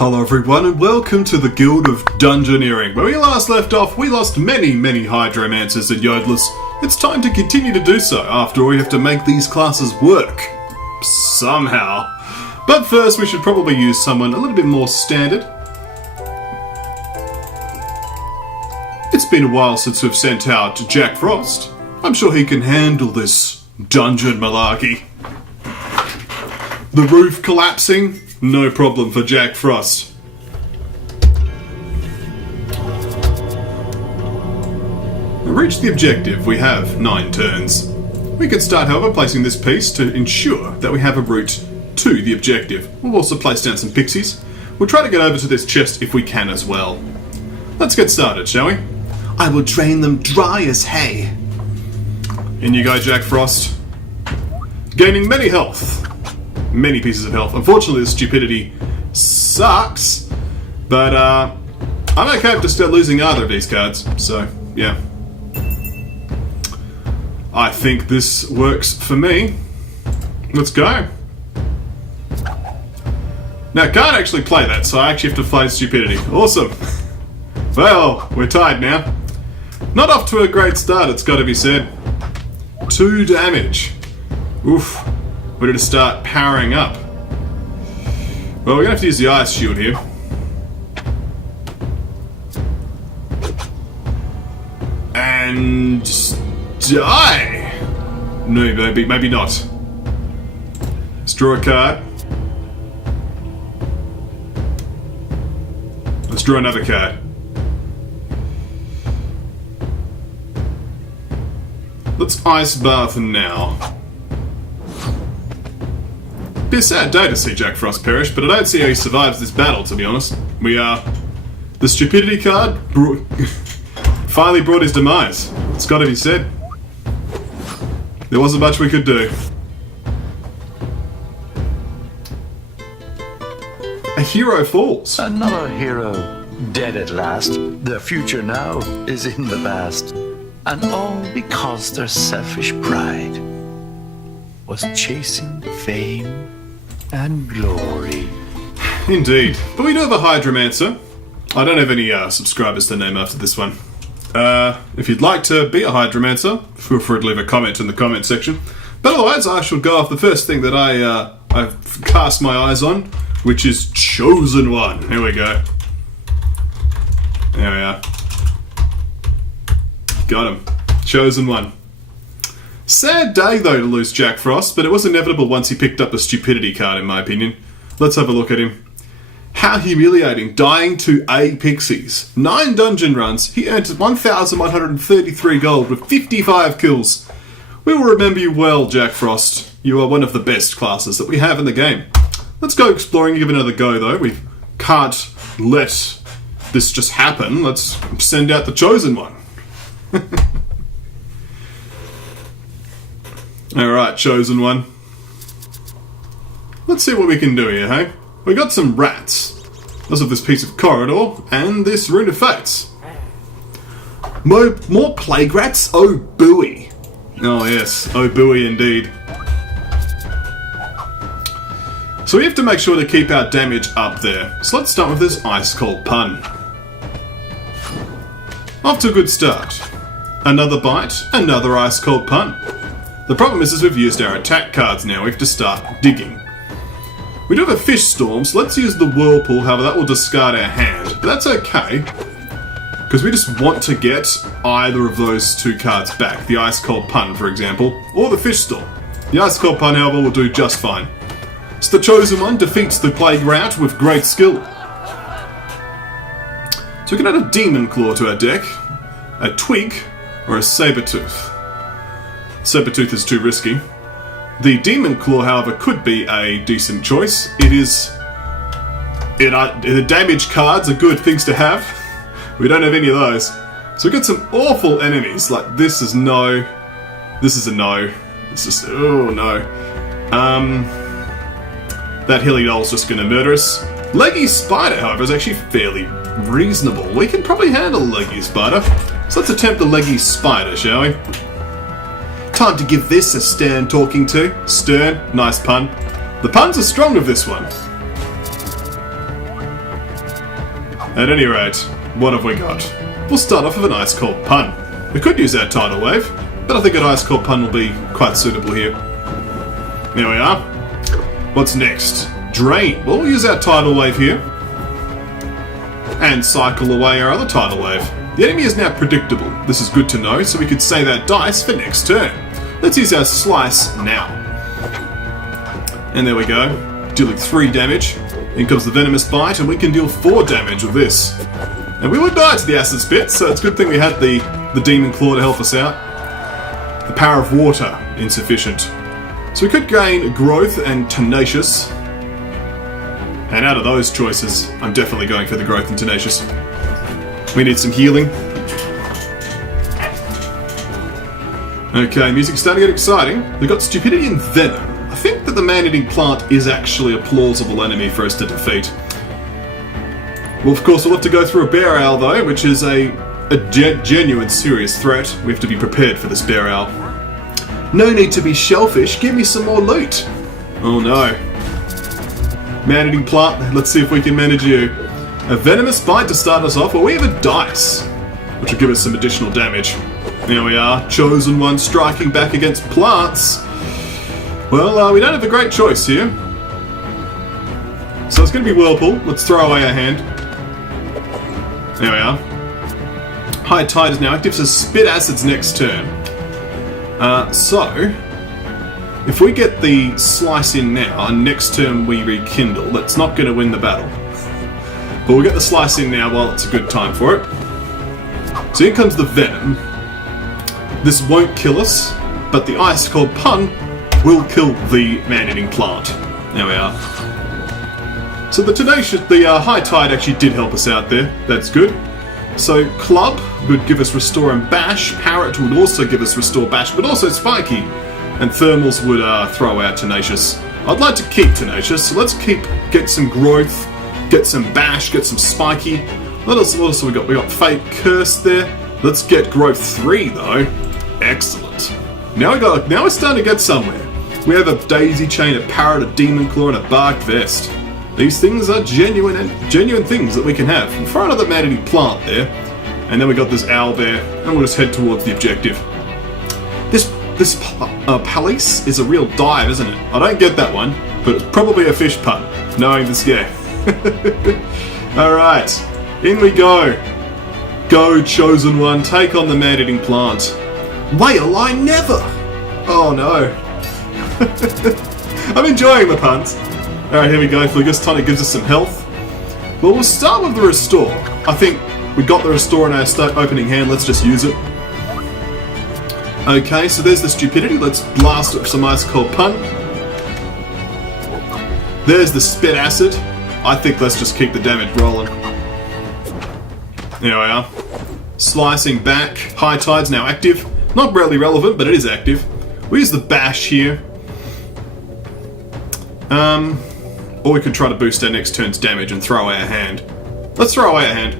Hello everyone and welcome to the Guild of Dungeoneering. Where we last left off, we lost many H2Omancers and Yodelers. It's time to continue to do so. After all, we have to make these classes work. Somehow. But first, we should probably use someone a little bit more standard. It's been a while since we've sent out Jack Frost. I'm sure he can handle this dungeon malarkey. The roof collapsing? No problem for Jack Frost. To reach the objective, we have 9 turns. We could start, however, placing this piece to ensure that we have a route to the objective. We'll also place down some pixies. We'll try to get over to this chest if we can as well. Let's get started, shall we? I will drain them dry as hay. In you go, Jack Frost. Gaining many health. Many pieces of health. Unfortunately, the stupidity sucks, but I'm okay with just losing either of these cards, so yeah. I think this works for me. Let's go. Now, I can't actually play that, so I actually have to play stupidity. Awesome. Well, we're tied now. Not off to a great start, it's got to be said. 2 damage. Oof. We're going to start powering up. Well, we're going to have to use the ice shield here. And die! No, maybe not. Let's draw a card. Let's draw another card. Let's ice bath now. Be a sad day to see Jack Frost perish, but I don't see how he survives this battle, to be honest. The stupidity card finally brought his demise. It's got to be said. There wasn't much we could do. A hero falls. Another hero dead at last. The future now is in the past. And all because their selfish pride was chasing fame and glory. Indeed. But we do have a H2Omancer. I don't have any subscribers to name after this one. If you'd like to be a H2Omancer, feel free to leave a comment in the comment section. But otherwise, I shall go off the first thing that I've cast my eyes on, which is Chosen One. Here we go. There we are. Got him. Chosen One. Sad day, though, to lose Jack Frost, but it was inevitable once he picked up a stupidity card, in my opinion. Let's have a look at him. How humiliating, dying to A pixies. 9 dungeon runs, he earned 1,133 gold with 55 kills. We will remember you well, Jack Frost. You are one of the best classes that we have in the game. Let's go exploring and give it another go, though. We can't let this just happen. Let's send out the Chosen One. Alright, Chosen One. Let's see what we can do here, hey? We got some rats. Those of this piece of corridor, and this Rune of Fates. More plague rats? Oh, booey. Oh yes, oh booey indeed. So we have to make sure to keep our damage up there. So let's start with this Ice Cold Pun. Off to a good start. Another bite, another Ice Cold Pun. The problem is we've used our attack cards now, we have to start digging. We do have a Fish Storm, so let's use the Whirlpool, however that will discard our hand. But that's okay, because we just want to get either of those 2 cards back. The Ice Cold Pun, for example, or the Fish Storm. The Ice Cold Pun, however, will do just fine. So the Chosen One defeats the Plague Rat with great skill. So we can add a Demon Claw to our deck, a Twig, or a Sabertooth. Sabertooth is too risky. The Demon Claw, however, could be a decent choice. The damage cards are good things to have. We don't have any of those. So we've got some awful enemies, like this is no. This is a no. It's just, oh no. That Hilly Doll's just gonna murder us. Leggy Spider, however, is actually fairly reasonable. We can probably handle Leggy Spider. So let's attempt the Leggy Spider, shall we? Time to give this a stern talking to. Stern, nice pun. The puns are strong of this one. At any rate, what have we got? We'll start off with an Ice Cold Pun. We could use our Tidal Wave, but I think an Ice Cold Pun will be quite suitable here. There we are. What's next? Drain. Well, we'll use our Tidal Wave here. And cycle away our other Tidal Wave. The enemy is now predictable. This is good to know, so we could save our dice for next turn. Let's use our Slice now. And there we go. Dealing 3 damage. In comes the Venomous Bite, and we can deal 4 damage with this. And we would die to the Acid Spit, so it's a good thing we had the Demon Claw to help us out. The Power of Water, insufficient. So we could gain Growth and Tenacious. And out of those choices, I'm definitely going for the Growth and Tenacious. We need some healing. Okay, music's starting to get exciting. We've got Stupidity and Venom. I think that the Man-Eating Plant is actually a plausible enemy for us to defeat. Well, of course, we'll have to go through a Bear Owl, though, which is a genuine serious threat. We have to be prepared for this Bear Owl. No need to be shellfish, give me some more loot. Oh no. Man-Eating Plant, let's see if we can manage you. A Venomous Bite to start us off, or we have a Dice, which will give us some additional damage. There we are, Chosen One striking back against plants. Well, we don't have a great choice here. So it's going to be Whirlpool. Let's throw away our hand. There we are. High Tide is now active, so Spit Acid's next turn. So, if we get the Slice in now, and next turn we Rekindle, that's not going to win the battle. But we'll get the Slice in now while it's a good time for it. So here comes the Venom. This won't kill us, but the Ice Cold Pun will kill the Man-Eating Plant. There we are. So the High Tide actually did help us out there. That's good. So Club would give us Restore and Bash. Parrot would also give us Restore Bash, but also Spiky. And Thermals would throw out Tenacious. I'd like to keep Tenacious, so let's get some Growth, get some Bash, get some Spiky. What else we got? We got Fate Curse there. Let's get Growth 3 though. Excellent. Now we're starting to get somewhere. We have a Daisy Chain, a Parrot, a Demon Claw, and a Barked Vest. These things are genuine things that we can have. We'll throw another Man-Eating Plant there, and then we got this Owl there, and we'll just head towards the objective. This Palace is a real dive, isn't it? I don't get that one, but it's probably a fish pun, knowing this game. Alright, in we go. Go, Chosen One, take on the Man-Eating Plant. Whale, I never! Oh no. I'm enjoying the puns. Alright, here we go. Flugus Tonic gives us some health. Well, we'll start with the Restore. I think we got the Restore in our opening hand. Let's just use it. Okay, so there's the Stupidity. Let's blast it with some Ice Cold Pun. There's the Spit Acid. I think let's just keep the damage rolling. There we are. Slicing back. High Tide's now active. Not really relevant, but it is active. We use the Bash here. Or we could try to boost our next turn's damage and throw away our hand. Let's throw away our hand.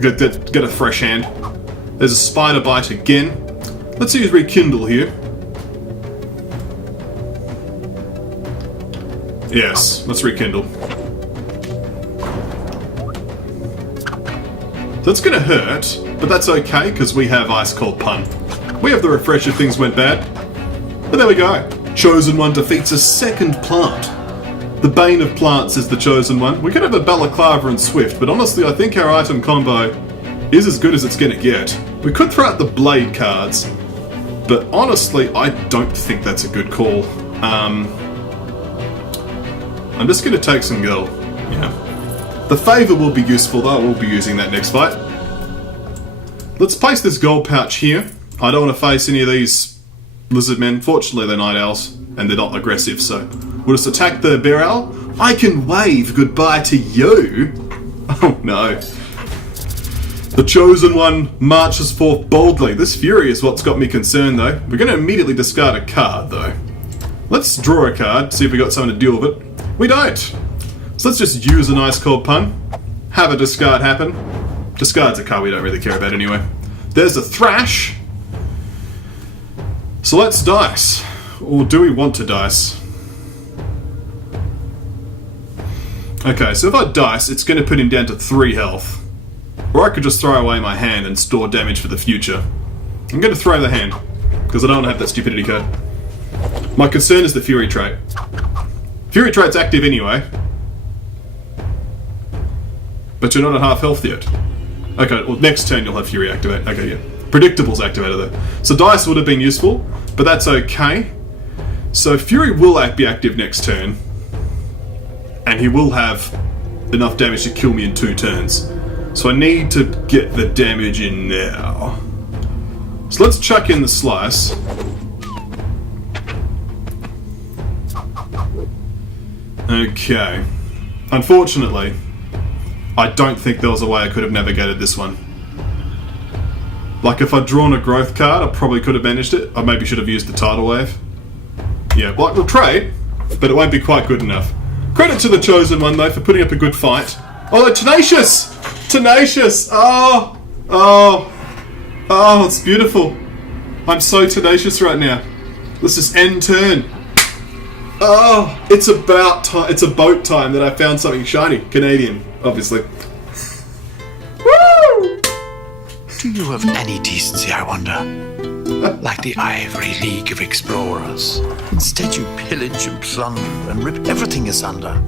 Get a fresh hand. There's a Spider Bite again. Let's use Rekindle here. Yes, let's Rekindle. That's gonna hurt, but that's okay because we have Ice Cold Pun. We have the Refresh if things went bad. But there we go. Chosen One defeats a second plant. The Bane of Plants is the Chosen One. We could have a Balaclava and Swift, but honestly I think our item combo is as good as it's gonna get. We could throw out the Blade cards, but honestly I don't think that's a good call. I'm just gonna take some Girl. Yeah. The Favour will be useful though, we'll be using that next fight. Let's place this gold pouch here. I don't want to face any of these lizard men. Fortunately they're night owls, and they're not aggressive, so we'll just attack the bear owl. I can wave goodbye to you! Oh no. The Chosen One marches forth boldly. This fury is what's got me concerned though. We're going to immediately discard a card though. Let's draw a card, see if we got something to deal with it. We don't! So let's just use an Ice Cold Pun. Have a discard happen. Discard's a card we don't really care about anyway. There's a Thrash. So let's dice. Or do we want to dice? Okay, so if I dice, it's going to put him down to 3 health. Or I could just throw away my hand and store damage for the future. I'm going to throw the hand, because I don't want to have that stupidity card. My concern is the Fury trait. Fury trait's active anyway. But you're not at half health yet. Okay, well next turn you'll have Fury activate. Okay, yeah. Predictable's activated though. So dice would have been useful, but that's okay. So Fury will be active next turn. And he will have enough damage to kill me in 2 turns. So I need to get the damage in now. So let's chuck in the slice. Okay. Unfortunately, I don't think there was a way I could have navigated this one. Like if I'd drawn a growth card, I probably could have managed it. I maybe should have used the tidal wave. Yeah, well, we'll trade, but it won't be quite good enough. Credit to the Chosen One though for putting up a good fight. Oh, they're tenacious! Tenacious! Oh, it's beautiful. I'm so tenacious right now. Let's just end turn. Oh, it's about time. It's about time that I found something shiny. Canadian, obviously. Woo! Do you have any decency, I wonder? Like the Ivory League of Explorers. Instead you pillage and plunder and rip everything asunder.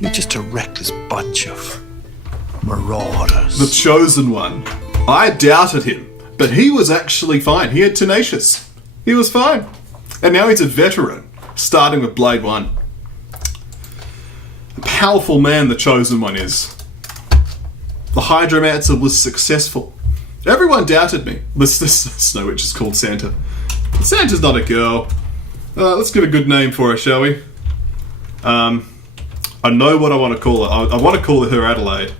You're just a reckless bunch of marauders. The Chosen One. I doubted him, but he was actually fine. He had tenacious. He was fine. And now he's a veteran, starting with Blade 1. A powerful man the Chosen One is. The Hydromancer was successful. Everyone doubted me. This Snow Witch is called Santa. Santa's not a girl. Let's give a good name for her, shall we? I know what I want to call her. I want to call her Adelaide.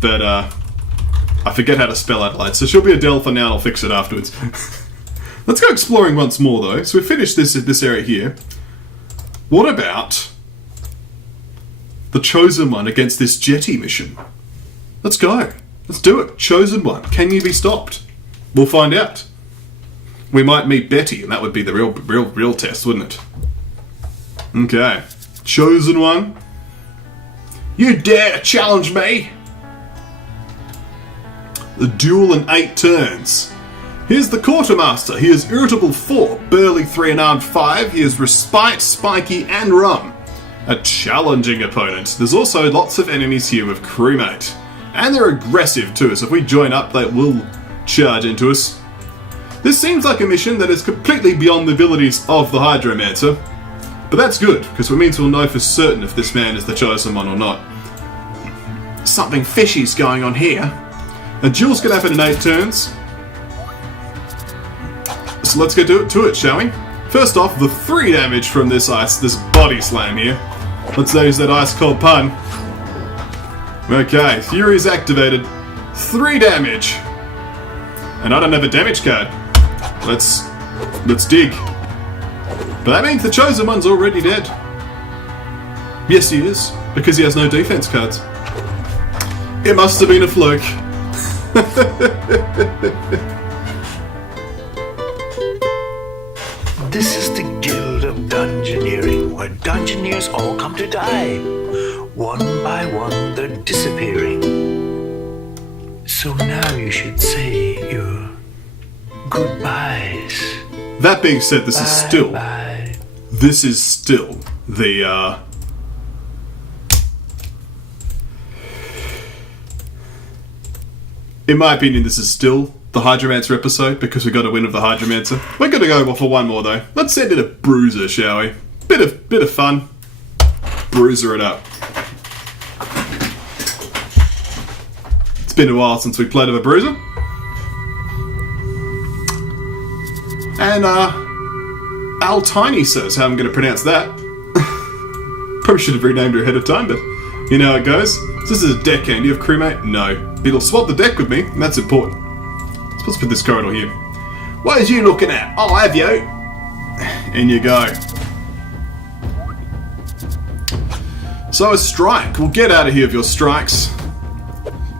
But, I forget how to spell Adelaide. So she'll be Adele for now and I'll fix it afterwards. Let's go exploring once more, though. So we finished this area here. What about the Chosen One against this jetty mission? Let's go. Let's do it. Chosen One. Can you be stopped? We'll find out. We might meet Betty, and that would be the real test, wouldn't it? Okay. Chosen One. You dare challenge me? The duel in 8 turns. Here's the Quartermaster. He is Irritable 4, Burly 3 and Armed 5. He is Respite, Spiky and Rum. A challenging opponent. There's also lots of enemies here with Crewmate. And they're aggressive too, so if we join up they will charge into us. This seems like a mission that is completely beyond the abilities of the Hydromancer. But that's good, because it means we'll know for certain if this man is the Chosen One or not. Something fishy's going on here. A duel's gonna happen in 8 turns. So let's get to it, shall we? First off, the 3 damage from this body slam here. Let's use that ice cold pun. Okay, Fury's activated. 3 damage. And I don't have a damage card. Let's dig. But that means the Chosen One's already dead. Yes, he is, because he has no defense cards. It must have been a fluke. This is the Guild of Dungeoneering, where Dungeoneers all come to die. One by one, they're disappearing. So now you should say your goodbyes. That being said, this is still the in my opinion, this is still the Hydromancer episode because we got a win of the Hydromancer. We're gonna go for one more though. Let's send it a Bruiser, shall we? Bit of fun. Bruiser it up. It's been a while since we played with a Bruiser. And Al Tiny says how I'm going to pronounce that. Probably should have renamed her ahead of time, but you know how it goes. So this is a deckhand. Do you have crewmate? No. It'll swap the deck with me, and that's important. So let's put this corridor here. What is you looking at? I'll have you. In you go. So a strike. We'll get out of here with your strikes.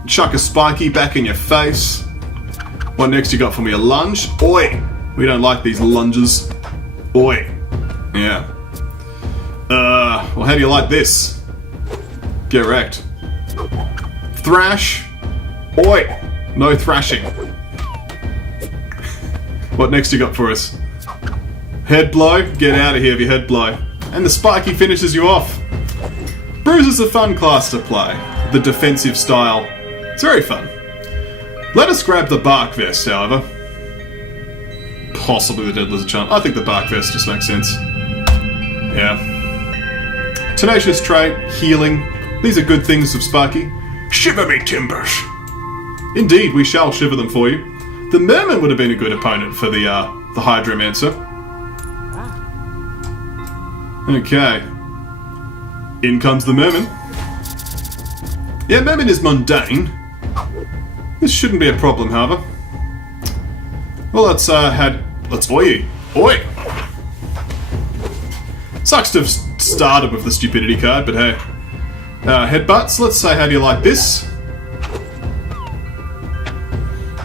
Chuck a spiky back in your face. What next you got for me? A lunge? Oi! We don't like these lunges. Oi. Yeah. Well, how do you like this? Get wrecked. Thrash. Oi! No thrashing. What next you got for us? Head blow? Get out of here with your head blow. And the spiky finishes you off. Bruise is a fun class to play. The defensive style. It's very fun. Let us grab the bark vest, however. Possibly the dead lizard charm. I think the bark vest just makes sense. Yeah. Tenacious trait, healing. These are good things of Sparky. Shiver me timbers. Indeed, we shall shiver them for you. The Merman would have been a good opponent for the H2Omancer. Okay. In comes the Merman. Yeah, Merman is mundane. This shouldn't be a problem, however. Well, let's oi. Oi! Sucks to have started with the stupidity card, but hey. Headbutts, let's say, how do you like this?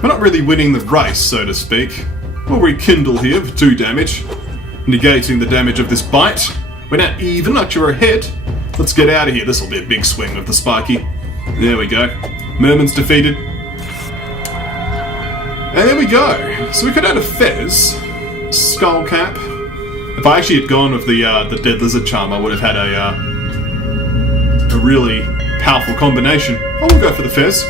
We're not really winning the race, so to speak. We'll rekindle here for 2 damage, negating the damage of this bite. We're now even, not you're ahead. Let's get out of here. This will be a big swing with the spiky. There we go. Merman's defeated. And there we go. So we could add a fez, skull cap. If I actually had gone with the dead lizard charm, I would have had a really powerful combination. I will go for the fez.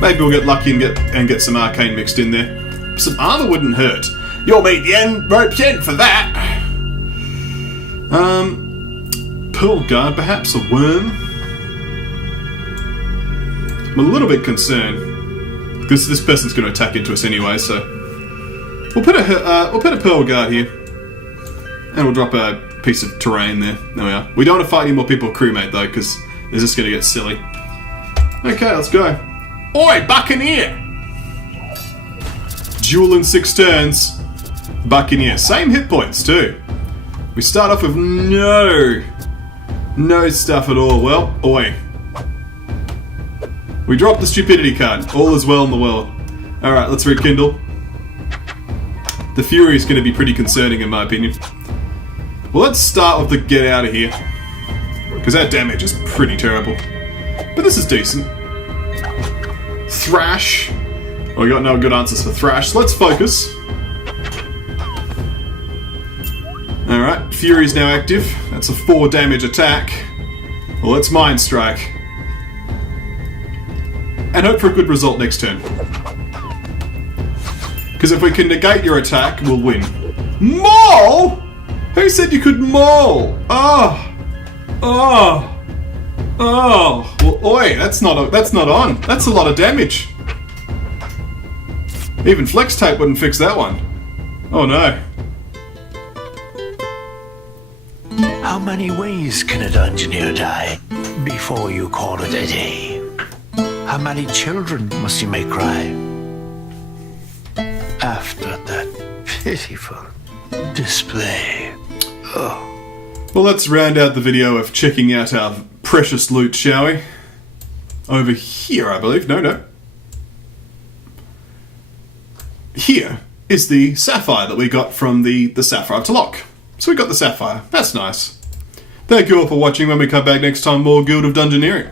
Maybe we'll get lucky and get some arcane mixed in there. Some armor wouldn't hurt. You'll meet the rope's end for that. Pearl guard, perhaps a worm. I'm a little bit concerned because this person's going to attack into us anyway. So we'll put a pearl guard here, and we'll drop a piece of terrain there. There we are. We don't want to fight any more people crewmate though, because it's just going to get silly. Okay, let's go. Oi, Buccaneer! Duel in 6 turns. Buccaneer. Same hit points too. We start off with no stuff at all. Well, oi. We dropped the stupidity card. All is well in the world. Alright, let's rekindle. The Fury is going to be pretty concerning in my opinion. Well, let's start with the get out of here. Because that damage is pretty terrible. But this is decent. Thrash. Oh, we got no good answers for Thrash. So let's focus. Alright, Fury's now active. That's a 4 damage attack. Well, let's Mind Strike. And hope for a good result next turn. Because if we can negate your attack, we'll win. Maul? Who said you could maul? Oh. Well, oi, that's not on. That's a lot of damage. Even Flex Tape wouldn't fix that one. Oh no. How many ways can a Dungeoneer die before you call it a day? How many children must you make cry after that pitiful display? Oh. Well, let's round out the video of checking out our precious loot, shall we? Over here, I believe. No. Here is the sapphire that we got from the sapphire to lock. So we got the sapphire. That's nice. Thank you all for watching. When we come back next time, more Guild of Dungeoneering.